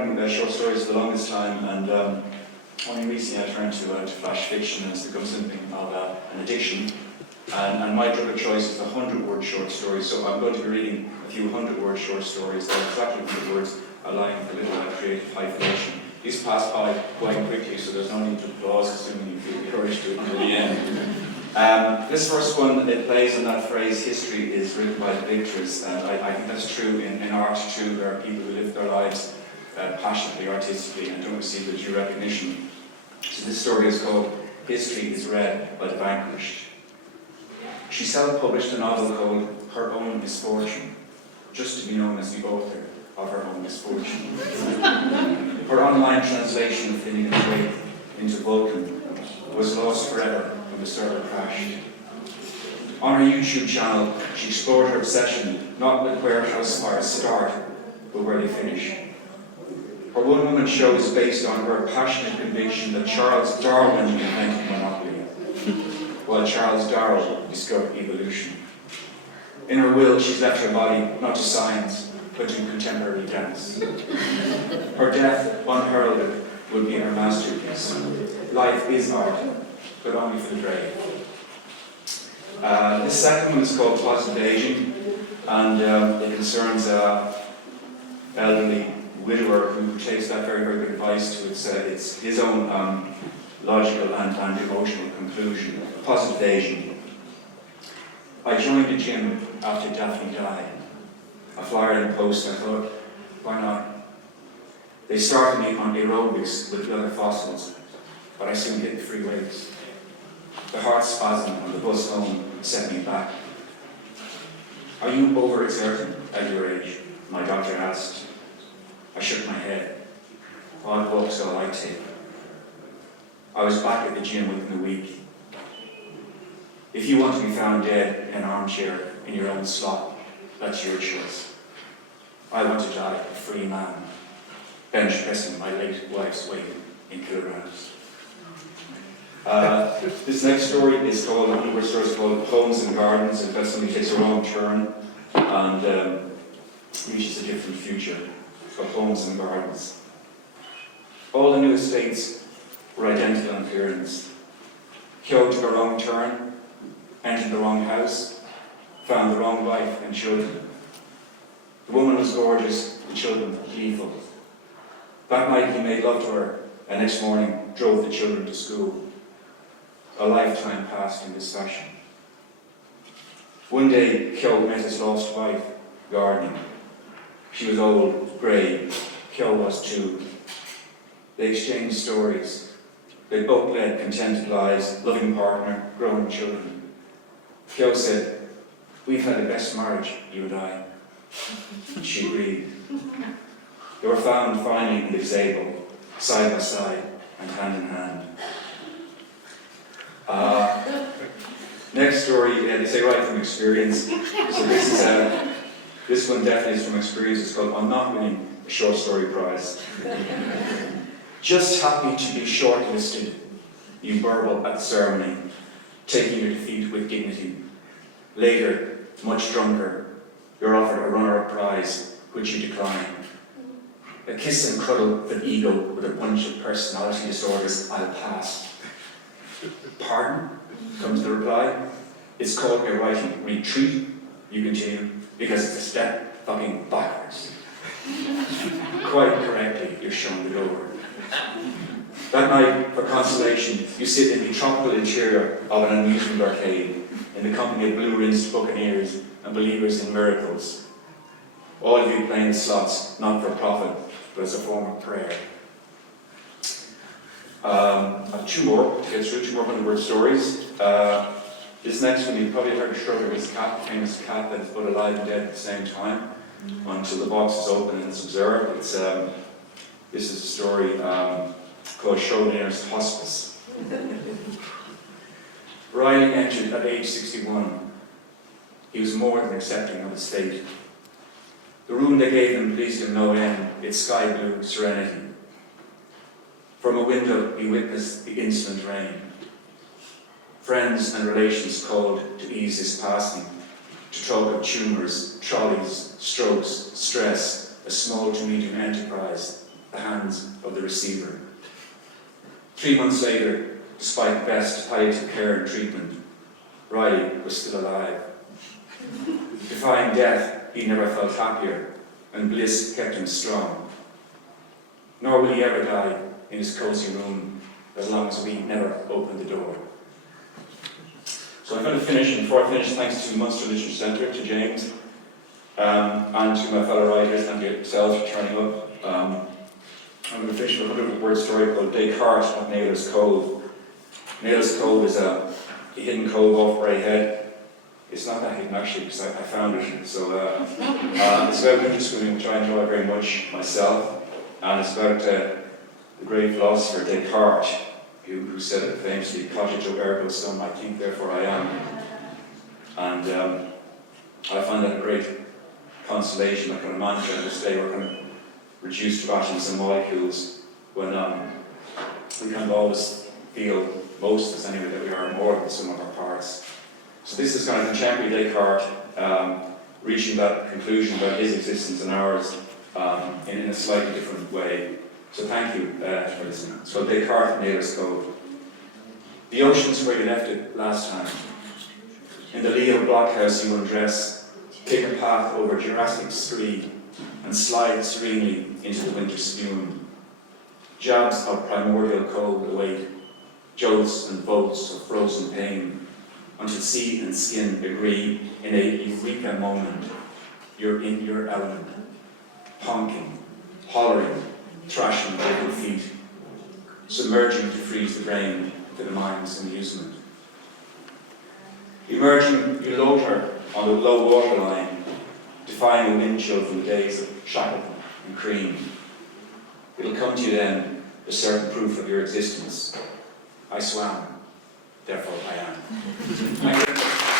writing short stories for the longest time, and only recently I turned to flash fiction, and it's become something of an addiction. And my drug of choice is the 100-word short story, so I'm going to be reading a few 100-word short stories. They're exactly 100 words, allowing for a little creative hyphenation. These pass by quite quickly, so there's no need to applause, assuming you feel encouraged to it until the end. This first one, it plays on that phrase, history is written by the victors, and I think that's true in art too. There are people who live their lives passionately, artistically, and don't receive the due recognition. So this story is called History is Read by the Vanquished. She self-published a novel called Her Own Misfortune, just to be known as the author of Her Own Misfortune. Her online translation of Finnegan's Wake into Vulcan was lost forever when the server crashed. On her YouTube channel, she explored her obsession not with where house fires start, but where they finish. Her one-woman show is based on her passionate conviction that Charles Darwin invented monopoly, while Charles Darwin discovered evolution. In her will, she's left her body not to science, but to contemporary dance. Her death, unheralded, will be her masterpiece. Life is art, but only for the brave. The second one is called Positive Aging, and it concerns an elderly widower who takes that very, very good advice to it's his own logical and emotional conclusion. Positive Aging. I joined the gym after Daphne died. A flyer in the post, I thought, why not? They started me on aerobics with the other fossils, but I soon hit the free weights. The heart spasm on the bus home set me back. Are you overexerting at your age? My doctor asked. I shook my head. Odd walks all I take. I was back at the gym within a week. If you want to be found dead in an armchair in your own slot, that's your choice. I want to die a free man, bench pressing my late wife's weight in kilograms. This next story is called, another story is called Homes and Gardens, and that's somebody takes a wrong turn and reaches a different future. It's called Homes and Gardens. All the new estates were identical in appearance. Kyo took a wrong turn, entered the wrong house, found the wrong wife and children. The woman was gorgeous, the children gleeful. That night he made love to her, and next morning drove the children to school. A lifetime passed in this fashion. One day, Kyo met his lost wife, gardening. She was old, grey. Kyo was too. They exchanged stories. They both led contented lives, loving partner, growing children. Kyo said, "We've had the best marriage, you and I." She agreed. They were found finally in the gazebo, side by side and hand in hand. Next story, they say right from experience. So this one definitely is from experience. It's called I'm Not Winning a Short Story Prize. Just happy to be shortlisted, you burble at the ceremony, taking your defeat with dignity. Later, much drunker, you're offered a runner-up prize, which you decline. A kiss and cuddle of an ego with a bunch of personality disorders, I'll pass. Pardon? Comes the reply. It's called a writing retreat, you continue, because it's a step fucking backwards. Quite correctly, you're shown the door. That night, for consolation, you sit in the tropical interior of an amusement arcade, in the company of blue-rinsed buccaneers and believers in miracles. All of you playing the slots, not for profit, but as a form of prayer. I have two more to get through, 100-word stories. This next one, you've probably heard of Schrodinger's cat, the famous cat that's both alive and dead at the same time, until the box is open and it's observed. This is a story called Schrodinger's Hospice. Riley entered at age 61. He was more than accepting of his fate. The room they gave him pleased him no end, its sky blue serenity. From a window he witnessed the instant rain. Friends and relations called to ease his passing, to talk of tumours, trolleys, strokes, stress, a small to medium enterprise. the hands of the receiver. 3 months later, despite best palliative care and treatment, Riley was still alive. Defying death, he never felt happier, and bliss kept him strong. Nor will he ever die in his cosy room, as long as we never open the door. So I'm going to finish, and before I finish, thanks to Munster Literature Centre, to James, and to my fellow writers, and to yourselves for turning up. I'm going to finish with a 100-word story called Descartes at Naylor's Cove. Naylor's Cove is a hidden cove off Bray Head. It's not that hidden actually, because I found it. So it's about winter swimming, which I enjoy very much myself, and it's about the great philosopher Descartes, who said it famously, "Cogito ergo sum, I think, therefore I am." And I find that a great consolation, like kind of mantra in this day. We're kind of reduced to atoms and molecules when we kind of always feel, most of us anyway, that we are more than some of our parts. So this is kind of contemporary Descartes reaching that conclusion about his existence and ours in a slightly different way. So thank you for listening. So Descartes at Naylor's Cove. The ocean's where you left it last time. In the Leo blockhouse you undress, take a path over Jurassic scree, and slide serenely into the winter spume. Jabs of primordial cold await, jolts and bolts of frozen pain, until sea and skin agree in a eureka moment. You're in your element, honking, hollering, thrashing with feet, submerging to freeze the brain to the mind's amusement. Emerging, you loiter on the low water line, defying a wind chill from the days of Shackleton and Cream. It'll come to you then, the certain proof of your existence. I swam, therefore I am. Thank you.